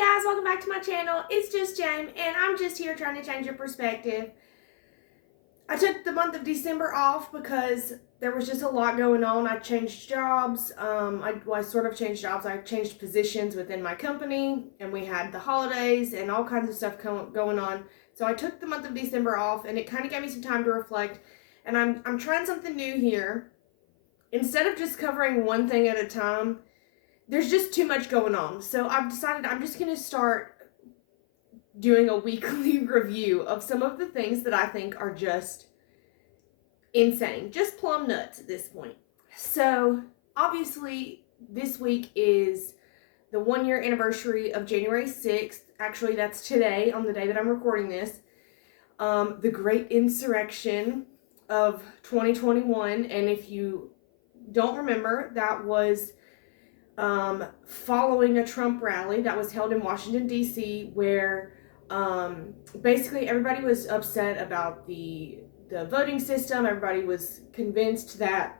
guys, welcome back to my channel. It's just Jame, and I'm just here trying to change your perspective. I took the month of December off because there was just a lot going on. I changed jobs. I sort of changed jobs. I changed positions within my company, and we had the holidays and all kinds of stuff going on. So I took the month of December off, and it kind of gave me some time to reflect. And I'm trying something new here. Instead of just covering one thing at a time, there's just too much going on. So I've decided I'm just going to start doing a weekly review of some of the things that I think are just insane, just plumb nuts at this point. So obviously this week is the 1 year anniversary of January 6th. Actually, that's today, on the day that I'm recording this. The Great Insurrection of 2021. And if you don't remember, that was following a Trump rally that was held in Washington, D.C., where basically everybody was upset about the voting system. Everybody was convinced that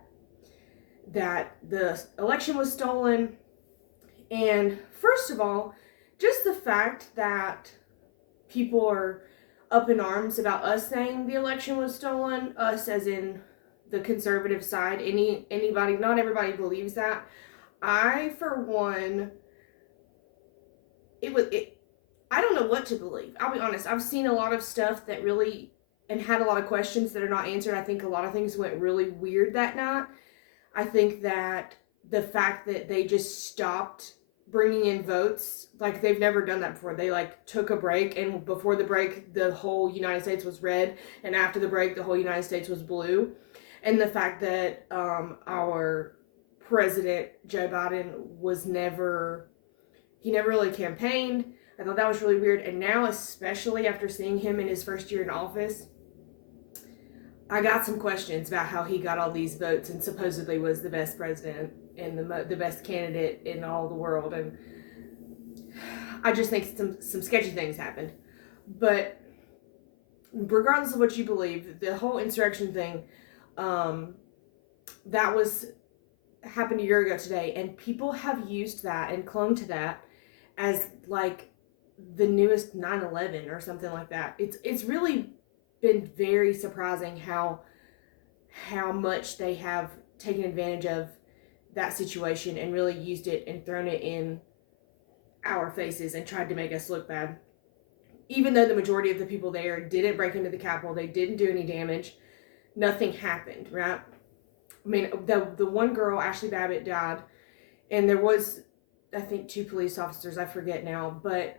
the election was stolen. And first of all, just the fact that people are up in arms about us saying the election was stolen, us as in the conservative side, anybody, not everybody believes that. I, for one, I don't know what to believe. I'll be honest. I've seen a lot of stuff that really, and had a lot of questions that are not answered. I think a lot of things went really weird that night. I think that the fact that they just stopped bringing in votes, like they've never done that before. They took a break, and before the break, the whole United States was red, and after the break, the whole United States was blue. And the fact that our President Joe Biden never really campaigned. I thought that was really weird. And now, especially after seeing him in his first year in office, I got some questions about how he got all these votes and supposedly was the best president and the best candidate in all the world. And I just think some sketchy things happened. But regardless of what you believe, the whole insurrection thing, that happened a year ago today, and people have used that and clung to that as like the newest 9/11 or something like that. It's really been very surprising how much they have taken advantage of that situation and really used it and thrown it in our faces and tried to make us look bad. Even though the majority of the people there didn't break into the Capitol, they didn't do any damage, nothing happened, right? I mean, the one girl, Ashley Babbitt, died, and there was, I think, 2 police officers, I forget now, but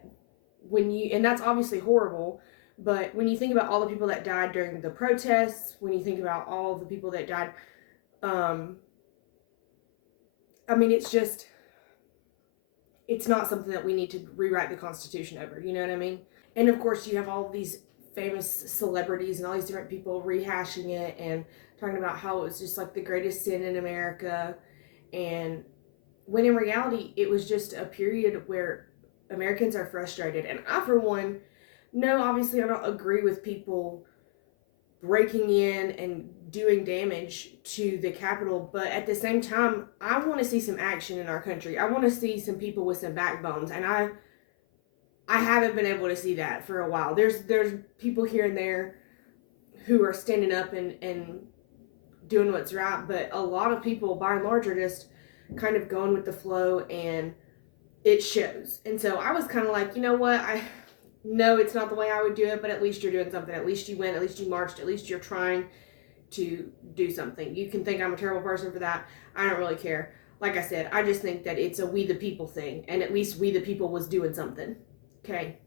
and that's obviously horrible, but when you think about all the people that died during the protests, when you think about all the people that died, I mean, it's not something that we need to rewrite the Constitution over, you know what I mean? And of course, you have all these famous celebrities and all these different people rehashing it and talking about how it was just like the greatest sin in America, and when in reality it was just a period where Americans are frustrated. And I, for one, no, obviously I don't agree with people breaking in and doing damage to the Capitol, but at the same time, I want to see some action in our country. I want to see some people with some backbones, and I haven't been able to see that for a while. There's people here and there who are standing up and doing what's right, but a lot of people, by and large, are just kind of going with the flow, and it shows. And so I was kind of like, you know what, I know it's not the way I would do it, but at least you're doing something. At least you went, at least you marched, at least you're trying to do something. You can think I'm a terrible person for that. I don't really care. Like I said, I just think that it's a we the people thing, and at least we the people was doing something. Okay.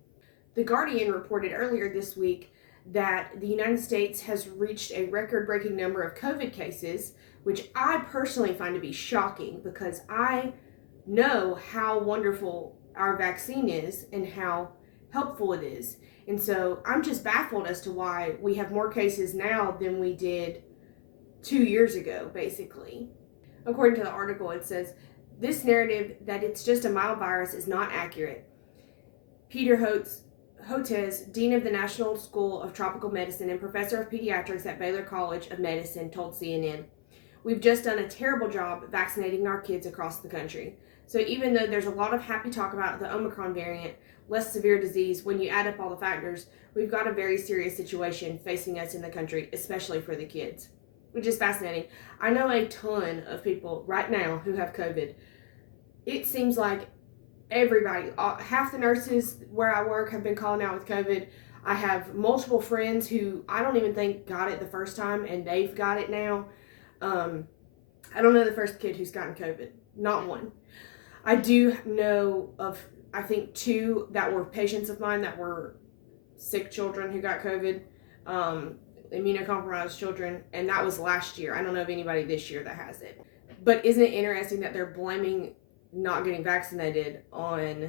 The Guardian reported earlier this week that the United States has reached a record-breaking number of COVID cases, which I personally find to be shocking because I know how wonderful our vaccine is and how helpful it is. And so I'm just baffled as to why we have more cases now than we did 2 years ago, basically. According to the article, it says, this narrative that it's just a mild virus is not accurate. Peter Hotez, Dean of the National School of Tropical Medicine and Professor of Pediatrics at Baylor College of Medicine, told CNN, "We've just done a terrible job vaccinating our kids across the country. So even though there's a lot of happy talk about the Omicron variant, less severe disease, when you add up all the factors, we've got a very serious situation facing us in the country, especially for the kids, which is fascinating. I know a ton of people right now who have COVID. It seems like everybody, half the nurses where I work have been calling out with COVID. I have multiple friends who I don't even think got it the first time, and they've got it now. I don't know the first kid who's gotten COVID. Not one. I do know of, I think, 2 that were patients of mine that were sick children who got COVID, immunocompromised children, and that was last year. I don't know of anybody this year that has it. But isn't it interesting that they're blaming not getting vaccinated on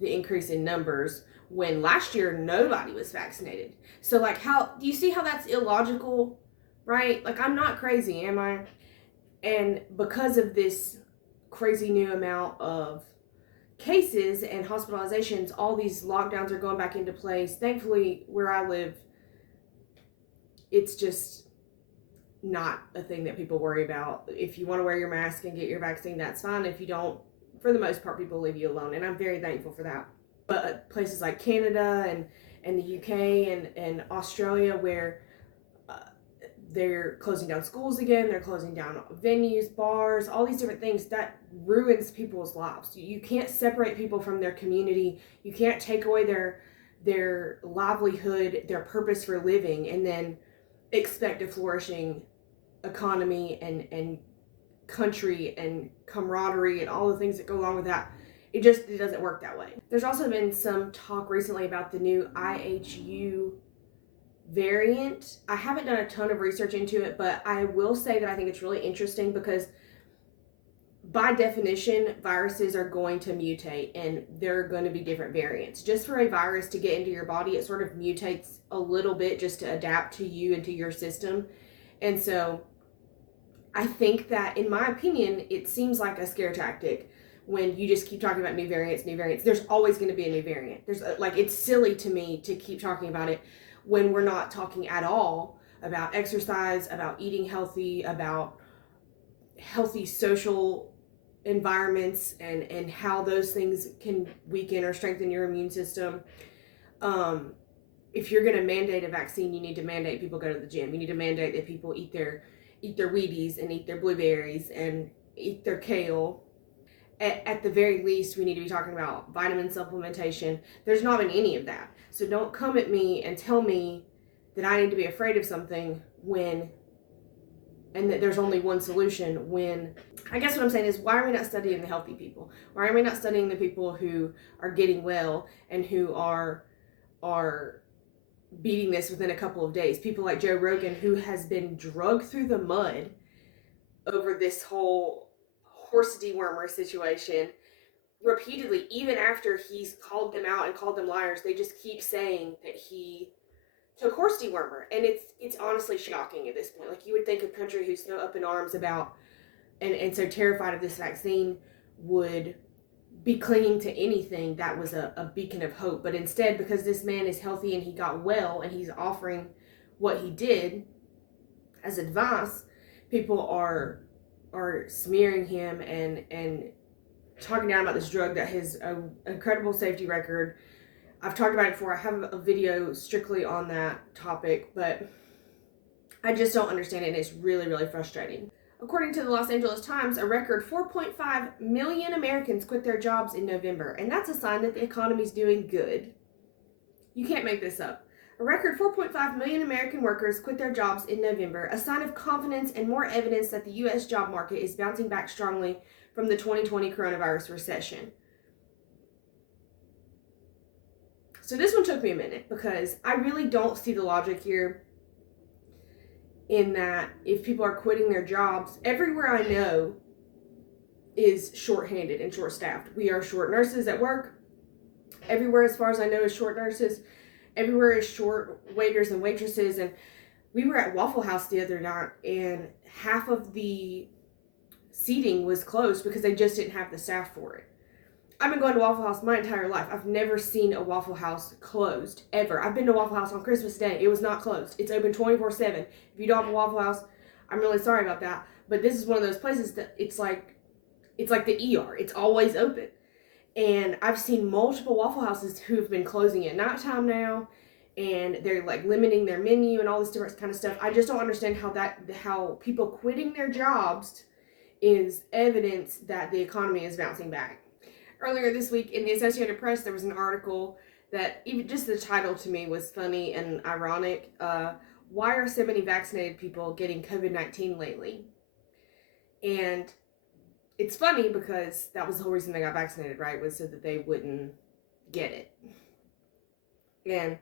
the increase in numbers when last year nobody was vaccinated? So, like, how do you see how that's illogical, right? Like, I'm not crazy, am I? And because of this crazy new amount of cases and hospitalizations, all these lockdowns are going back into place. Thankfully, where I live, it's just not a thing that people worry about. If you want to wear your mask and get your vaccine, that's fine. If you don't, for the most part, people leave you alone, and I'm very thankful for that. But places like Canada and the UK and Australia, where they're closing down schools again, they're closing down venues, bars, all these different things, that ruins people's lives. You can't separate people from their community. You can't take away their livelihood, their purpose for living, and then expect a flourishing economy and country and camaraderie and all the things that go along with that. It doesn't work that way. There's also been some talk recently about the new IHU variant. I haven't done a ton of research into it, but I will say that I think it's really interesting because by definition, viruses are going to mutate and there are going to be different variants. Just for a virus to get into your body, it sort of mutates a little bit just to adapt to you and to your system. And so I think that, in my opinion, it seems like a scare tactic when you just keep talking about new variants. There's always going to be a new variant. It's silly to me to keep talking about it when we're not talking at all about exercise, about eating healthy, about healthy social environments and how those things can weaken or strengthen your immune system. If you're going to mandate a vaccine, you need to mandate people go to the gym. You need to mandate that people eat their Wheaties and eat their blueberries and eat their kale. At the very least, we need to be talking about vitamin supplementation. There's not been any of that. So don't come at me and tell me that I need to be afraid of something and that there's only one solution when, I guess what I'm saying is, why are we not studying the healthy people? Why are we not studying the people who are getting well and who are beating this within a couple of days? People like Joe Rogan, who has been dragged through the mud over this whole horse dewormer situation repeatedly. Even after he's called them out and called them liars, they just keep saying that he took horse dewormer, and it's honestly shocking at this point. Like, you would think a country who's so up in arms about and so terrified of this vaccine would be clinging to anything that was a beacon of hope. But instead, because this man is healthy and he got well and he's offering what he did as advice, people are smearing him and talking down about this drug that has an incredible safety record. I've talked about it before. I have a video strictly on that topic, but I just don't understand it, and it's really, really frustrating. According to the Los Angeles Times, a record 4.5 million Americans quit their jobs in November, and that's a sign that the economy's doing good. You can't make this up. A record 4.5 million American workers quit their jobs in November, a sign of confidence and more evidence that the U.S. job market is bouncing back strongly from the 2020 coronavirus recession. So this one took me a minute because I really don't see the logic here, in that if people are quitting their jobs, everywhere I know is shorthanded and short-staffed. We are short nurses at work. Everywhere, as far as I know, is short nurses. Everywhere is short waiters and waitresses. And we were at Waffle House the other night, and half of the seating was closed because they just didn't have the staff for it. I've been going to Waffle House my entire life. I've never seen a Waffle House closed, ever. I've been to Waffle House on Christmas Day. It was not closed. It's open 24/7. If you don't have a Waffle House, I'm really sorry about that. But this is one of those places that it's It's like the ER. It's always open. And I've seen multiple Waffle Houses who have been closing at nighttime now, and they're like limiting their menu and all this different kind of stuff. I just don't understand how people quitting their jobs is evidence that the economy is bouncing back. Earlier this week in the Associated Press, there was an article that even just the title to me was funny and ironic. Why are so many vaccinated people getting COVID-19 lately? And it's funny because that was the whole reason they got vaccinated, right? Was so that they wouldn't get it. And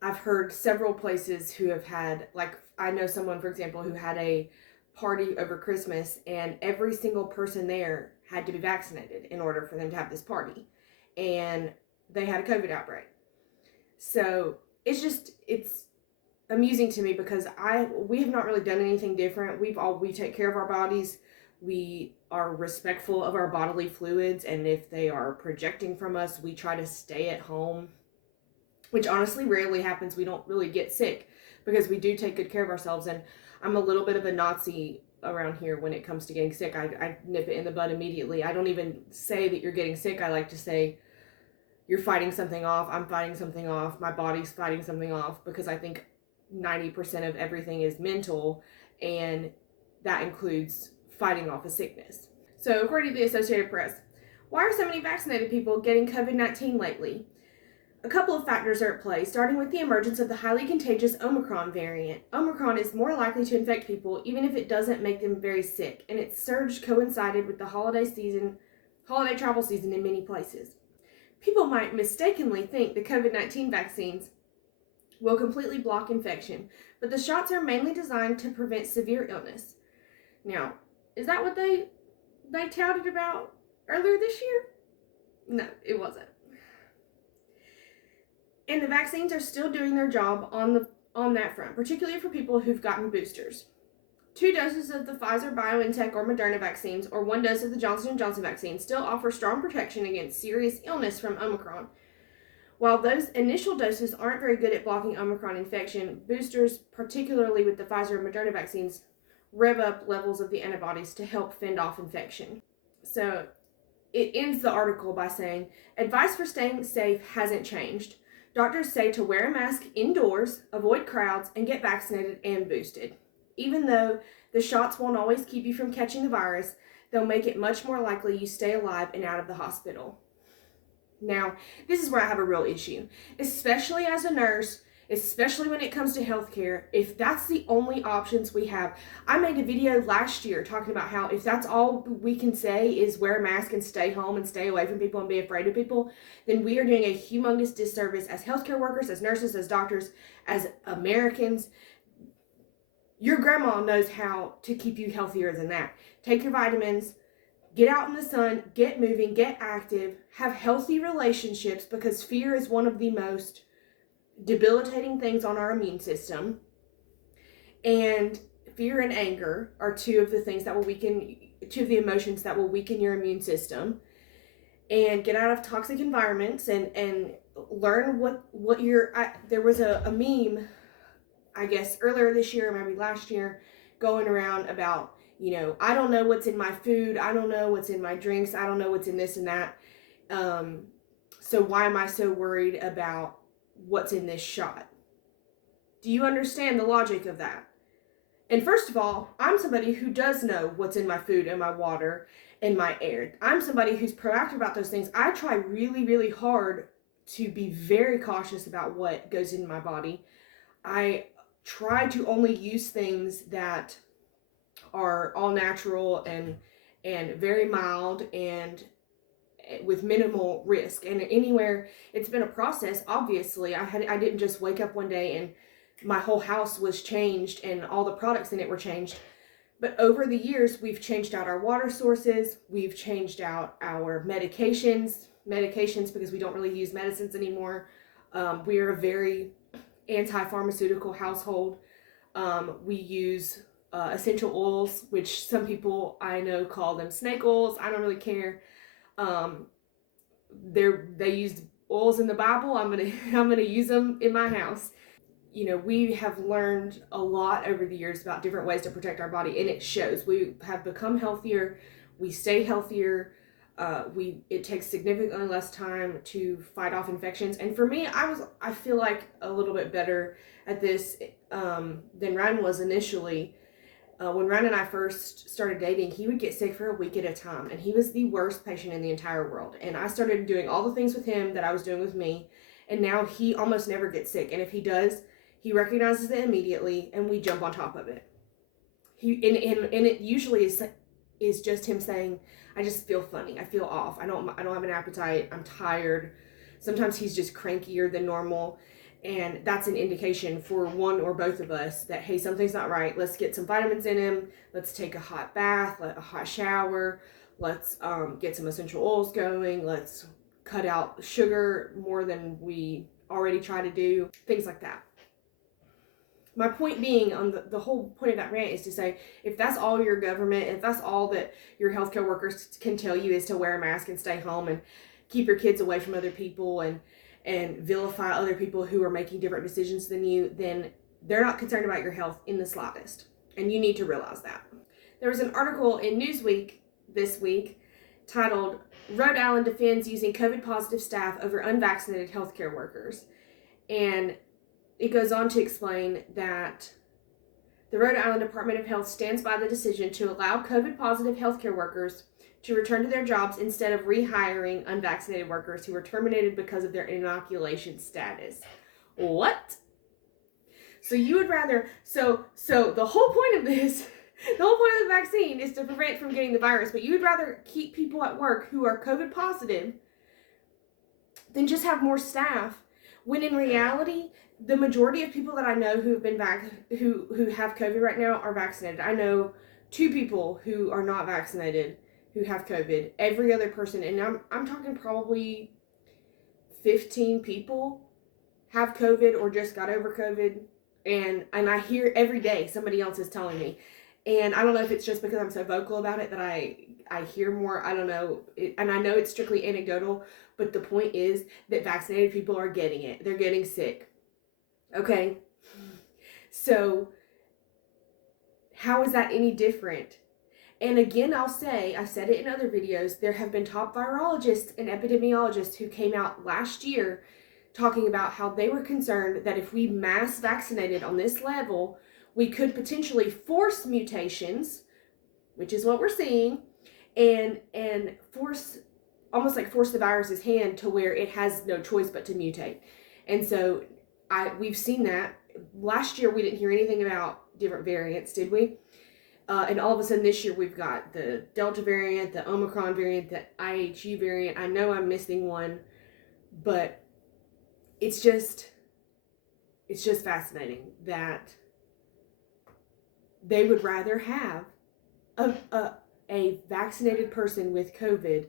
I've heard several places who have had, like, I know someone, for example, who had a party over Christmas, and every single person there had to be vaccinated in order for them to have this party. And they had a COVID outbreak. So it's amusing to me because we have not really done anything different. We take care of our bodies. We are respectful of our bodily fluids, and if they are projecting from us, we try to stay at home, which honestly rarely happens. We don't really get sick because we do take good care of ourselves. And I'm a little bit of a Nazi around here when it comes to getting sick. I nip it in the bud immediately. I don't even say that you're getting sick. I like to say you're fighting something off. I'm fighting something off. My body's fighting something off, because I think 90% of everything is mental, and that includes fighting off a sickness. So according to the Associated Press, why are so many vaccinated people getting COVID-19 lately? A couple of factors are at play, starting with the emergence of the highly contagious Omicron variant. Omicron is more likely to infect people even if it doesn't make them very sick, and its surge coincided with the holiday travel season in many places. People might mistakenly think the COVID-19 vaccines will completely block infection, but the shots are mainly designed to prevent severe illness. Now, is that what they touted about earlier this year? No, it wasn't. And the vaccines are still doing their job on that front, particularly for people who've gotten boosters. 2 doses of the Pfizer, BioNTech, or Moderna vaccines, or 1 dose of the Johnson & Johnson vaccine still offer strong protection against serious illness from Omicron. While those initial doses aren't very good at blocking Omicron infection, boosters, particularly with the Pfizer and Moderna vaccines, rev up levels of the antibodies to help fend off infection. So it ends the article by saying, advice for staying safe hasn't changed. Doctors say to wear a mask indoors, avoid crowds, and get vaccinated and boosted. Even though the shots won't always keep you from catching the virus, they'll make it much more likely you stay alive and out of the hospital. Now, this is where I have a real issue, especially as a nurse, especially when it comes to healthcare. If that's the only options we have, I made a video last year talking about how if that's all we can say is wear a mask and stay home and stay away from people and be afraid of people, then we are doing a humongous disservice as healthcare workers, as nurses, as doctors, as Americans. Your grandma knows how to keep you healthier than that. Take your vitamins, get out in the sun, get moving, get active, have healthy relationships, because fear is one of the most debilitating things on our immune system. And fear and anger are two of the emotions that will weaken your immune system. And get out of toxic environments and learn what there was a meme, I guess earlier this year, maybe last year, going around about, I don't know what's in my food, I don't know what's in my drinks, I don't know what's in this and that. So why am I so worried about what's in this shot? Do you understand the logic of that? And first of all, I'm somebody who does know what's in my food and my water and my air. I'm somebody who's proactive about those things. I try really, really hard to be very cautious about what goes in my body. I try to only use things that are all natural and very mild and with minimal risk. And anywhere, it's been a process. Obviously, I didn't just wake up one day and my whole house was changed and all the products in it were changed. But over the years, we've changed out our water sources, we've changed out our medications because we don't really use medicines anymore. We are a very anti-pharmaceutical household. We use essential oils, which some people I know call them snake oils. I don't really care. They used oils in the Bible. I'm gonna use them in my house. We have learned a lot over the years about different ways to protect our body, and it shows. We have become healthier. we stay healthier. It takes significantly less time to fight off infections. And for me, I feel like a little bit better at this than Ryan was initially. When Ryan and I first started dating, he would get sick for a week at a time, and he was the worst patient in the entire world. And I started doing all the things with him that I was doing with me, and now he almost never gets sick. And if he does, he recognizes it immediately, and we jump on top of it. And it usually is just him saying, I just feel funny. I feel off. I don't have an appetite. I'm tired. Sometimes he's just crankier than normal. And that's an indication for one or both of us that, hey, something's not right. Let's get some vitamins in him. Let's take a hot bath, a hot shower. Let's get some essential oils going. Let's cut out sugar more than we already try to do. Things like that. My point being, on the whole point of that rant is to say, if that's all your government, if that's all that your healthcare workers can tell you is to wear a mask and stay home and keep your kids away from other people and vilify other people who are making different decisions than you, then they're not concerned about your health in the slightest. And you need to realize that. There was an article in Newsweek this week titled, Rhode Island Defends Using COVID-Positive Staff Over Unvaccinated Healthcare Workers. And it goes on to explain that the Rhode Island Department of Health stands by the decision to allow COVID-positive healthcare workers to return to their jobs instead of rehiring unvaccinated workers who were terminated because of their inoculation status. What? So you would rather, so the whole point of this, the whole point of the vaccine is to prevent from getting the virus, but you would rather keep people at work who are COVID positive than just have more staff, when in reality, the majority of people that I know who have been who have COVID right now are vaccinated. I know 2 people who are not vaccinated who have COVID. Every other person, and I'm talking probably 15 people have COVID or just got over COVID, and I hear every day somebody else is telling me, and I don't know if it's just because I'm so vocal about it that I hear more. I don't know, and I know it's strictly anecdotal, but the point is that vaccinated people are getting it. They're getting sick. Okay, so how is that any different? And again, I said it in other videos, there have been top virologists and epidemiologists who came out last year talking about how they were concerned that if we mass vaccinated on this level, we could potentially force mutations, which is what we're seeing, and force the virus's hand to where it has no choice but to mutate. And so we've seen that. Last year we didn't hear anything about different variants, did we? And all of a sudden this year we've got the Delta variant, the Omicron variant, the IHU variant. I know I'm missing one, but it's just fascinating that they would rather have a vaccinated person with COVID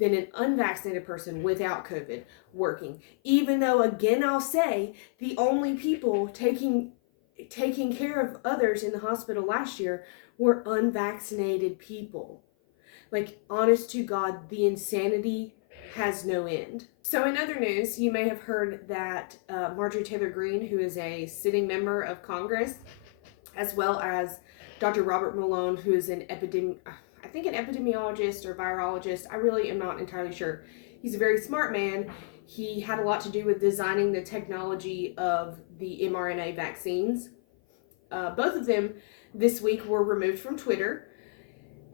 than an unvaccinated person without COVID working. Even though, again, I'll say, the only people taking care of others in the hospital last year were unvaccinated people. Like, honest to God, the insanity has no end. So in other news, you may have heard that Marjorie Taylor Greene, who is a sitting member of Congress, as well as Dr. Robert Malone, who is an epidemiologist or virologist. I really am not entirely sure. He's a very smart man. He had a lot to do with designing the technology of the mRNA vaccines. Both of them this week were removed from Twitter.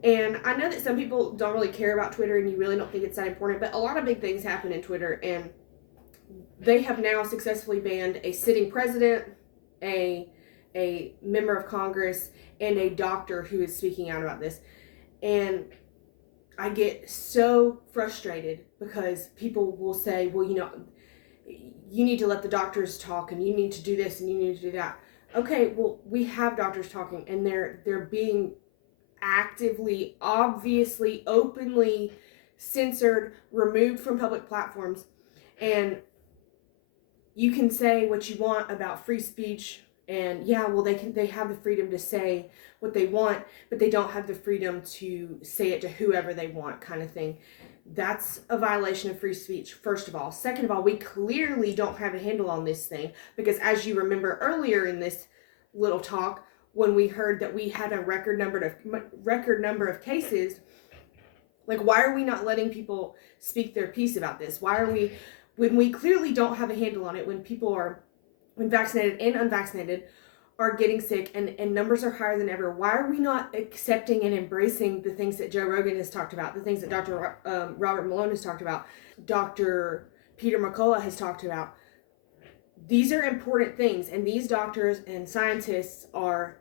And I know that some people don't really care about Twitter and you really don't think it's that important, but a lot of big things happen in Twitter, and they have now successfully banned a sitting president, a member of Congress, and a doctor who is speaking out about this. And I get so frustrated because people will say, well, you need to let the doctors talk, and you need to do this, and you need to do that. Okay, well, we have doctors talking, and they're being actively, obviously, openly censored, removed from public platforms. And you can say what you want about free speech, and yeah, well, they have the freedom to say what they want, but they don't have the freedom to say it to whoever they want, kind of thing. That's a violation of free speech, first of all. Second of all, we clearly don't have a handle on this thing, because as you remember earlier in this little talk, when we heard that we had a record number of cases, Like, why are we not letting people speak their piece about this? Why are we, when we clearly don't have a handle on it, when people are, when vaccinated and unvaccinated are getting sick and numbers are higher than ever, why are we not accepting and embracing the things that Joe Rogan has talked about, the things that Dr. Robert Malone has talked about, Dr. Peter McCullough has talked about? These are important things, and these doctors and scientists are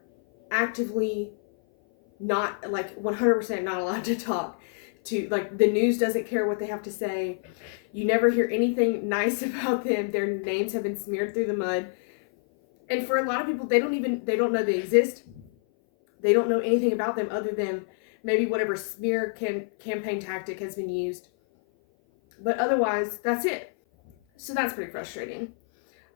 actively not, like, 100% not allowed to talk to, like, the news doesn't care what they have to say. You never hear anything nice about them. Their names have been smeared through the mud. And for a lot of people, they don't know they exist. They don't know anything about them other than maybe whatever smear campaign tactic has been used. But otherwise, that's it. So that's pretty frustrating.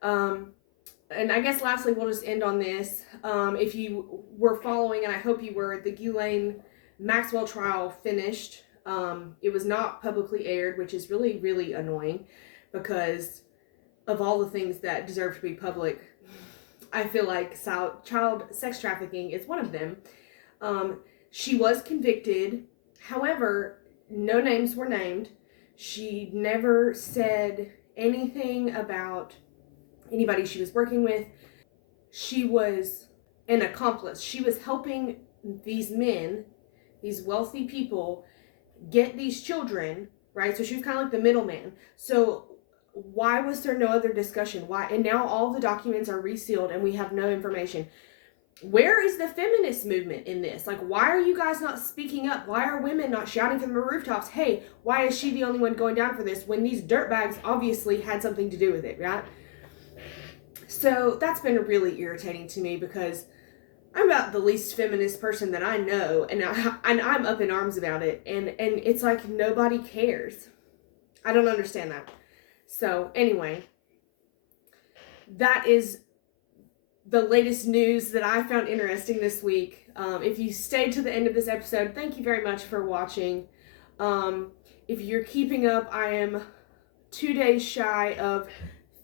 And I guess lastly, we'll just end on this. If you were following, and I hope you were, the Ghislaine Maxwell trial finished. It was not publicly aired, which is really, really annoying because of all the things that deserve to be public. I feel like child sex trafficking is one of them. She was convicted. However, no names were named. She never said anything about anybody she was working with. She was an accomplice. She was helping these men, these wealthy people, get these children, right? So she was kind of like the middleman. So why was there no other discussion? Why? And now all the documents are resealed and we have no information. Where is the feminist movement in this? Like, why are you guys not speaking up? Why are women not shouting from the rooftops, hey, why is she the only one going down for this, when these dirtbags obviously had something to do with it, right? So that's been really irritating to me because I'm about the least feminist person that I know, and I'm up in arms about it, and it's like nobody cares. I don't understand that. So anyway, that is the latest news that I found interesting this week. If you stayed to the end of this episode, thank you very much for watching. If you're keeping up, I am 2 days shy of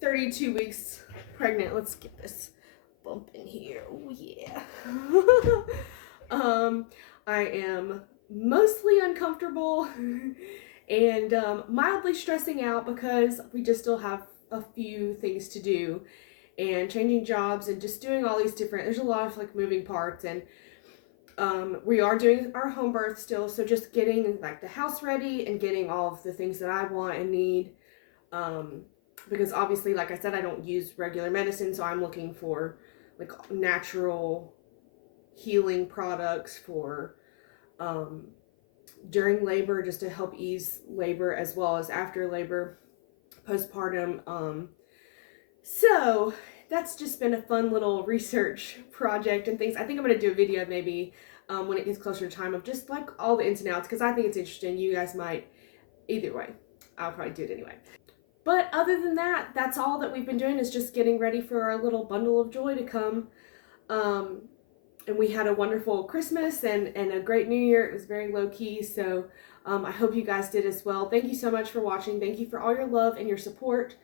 32 weeks pregnant. Let's get this bump in here. Oh yeah. I am mostly uncomfortable and mildly stressing out because we just still have a few things to do, and changing jobs and just doing all these different, there's a lot of like moving parts, and we are doing our home birth still, so just getting like the house ready and getting all of the things that I want and need, because obviously, like I said, I don't use regular medicine, so I'm looking for like natural healing products for during labor, just to help ease labor as well as after labor, postpartum. So that's just been a fun little research project and things. I think I'm going to do a video maybe when it gets closer to time of just like all the ins and outs, because I think it's interesting. You guys might, either way, I'll probably do it anyway. But other than that, that's all that we've been doing, is just getting ready for our little bundle of joy to come. And we had a wonderful Christmas and a great New Year. It was very low key, so I hope you guys did as well. Thank you so much for watching. Thank you for all your love and your support.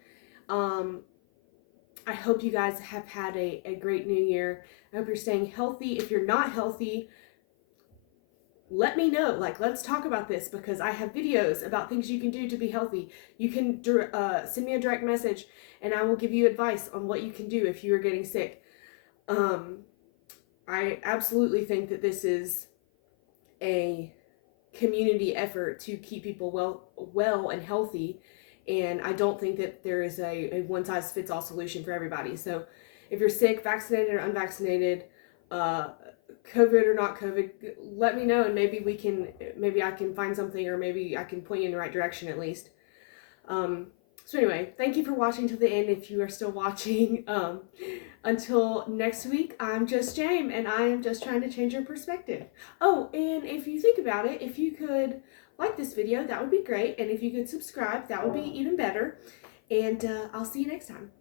I hope you guys have had a great New Year. I hope you're staying healthy. If you're not healthy, let me know. Like, let's talk about this, because I have videos about things you can do to be healthy. You can send me a direct message and I will give you advice on what you can do if you are getting sick. I absolutely think that this is a community effort to keep people well and healthy, and I don't think that there is a one-size-fits-all solution for everybody. So if you're sick, vaccinated or unvaccinated, COVID or not COVID, let me know, and maybe I can find something, or maybe I can point you in the right direction at least. So anyway, thank you for watching to the end if you are still watching. Until next week, I'm just Jame, and I am just trying to change your perspective. Oh, and if you think about it, if you could like this video, that would be great. And if you could subscribe, that would be even better. And I'll see you next time.